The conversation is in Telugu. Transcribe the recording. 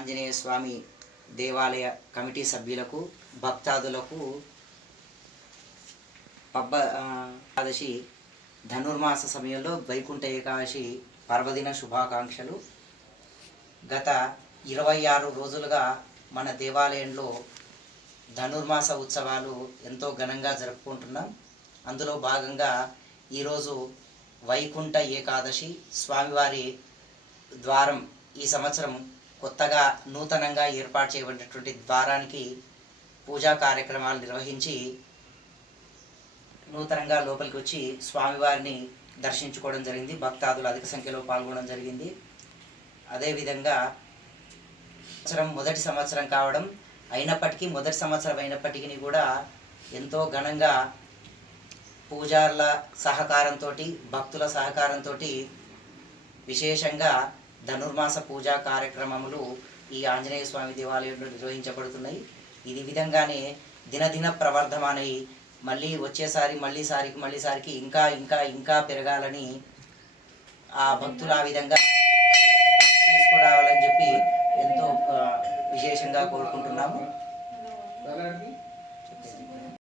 ఆంజనేయ స్వామి దేవాలయ కమిటీ సభ్యులకు భక్తాదులకు పబ్బ ఏకాదశి ధనుర్మాస సమయంలో వైకుంఠ ఏకాదశి పర్వదిన శుభాకాంక్షలు. గత ఇరవై ఆరు రోజులుగా మన దేవాలయంలో ధనుర్మాస ఉత్సవాలు ఎంతో ఘనంగా జరుపుకుంటున్నాం. అందులో భాగంగా ఈరోజు వైకుంఠ ఏకాదశి స్వామివారి ద్వారం ఈ సంవత్సరం కొత్తగా నూతనంగా ఏర్పాటు చేయబడినటువంటి ద్వారానికి పూజా కార్యక్రమాలు నిర్వహించి నూతనంగా లోపలికి వచ్చి స్వామివారిని దర్శించుకోవడం జరిగింది. భక్తాదులు అధిక సంఖ్యలో పాల్గొనడం జరిగింది. అదేవిధంగా సంవత్సరం మొదటి సంవత్సరం కావడం అయినప్పటికీ మొదటి సంవత్సరం అయినప్పటికీ కూడా ఎంతో ఘనంగా పూజారుల సహకారంతో భక్తుల సహకారంతో విశేషంగా ధనుర్మాస పూజా కార్యక్రమములు ఈ ఆంజనేయ స్వామి దేవాలయంలో నిర్వహించబడుతున్నాయి. ఇది విధంగానే దినదిన ప్రవర్ధమానై మళ్ళీ వచ్చేసారి మళ్ళీ సారికి మళ్ళీ సారికి ఇంకా ఇంకా ఇంకా పెరగాలని ఆ భక్తులు ఆ విధంగా తీసుకురావాలని చెప్పి ఎంతో విశేషంగా కోరుకుంటున్నాము.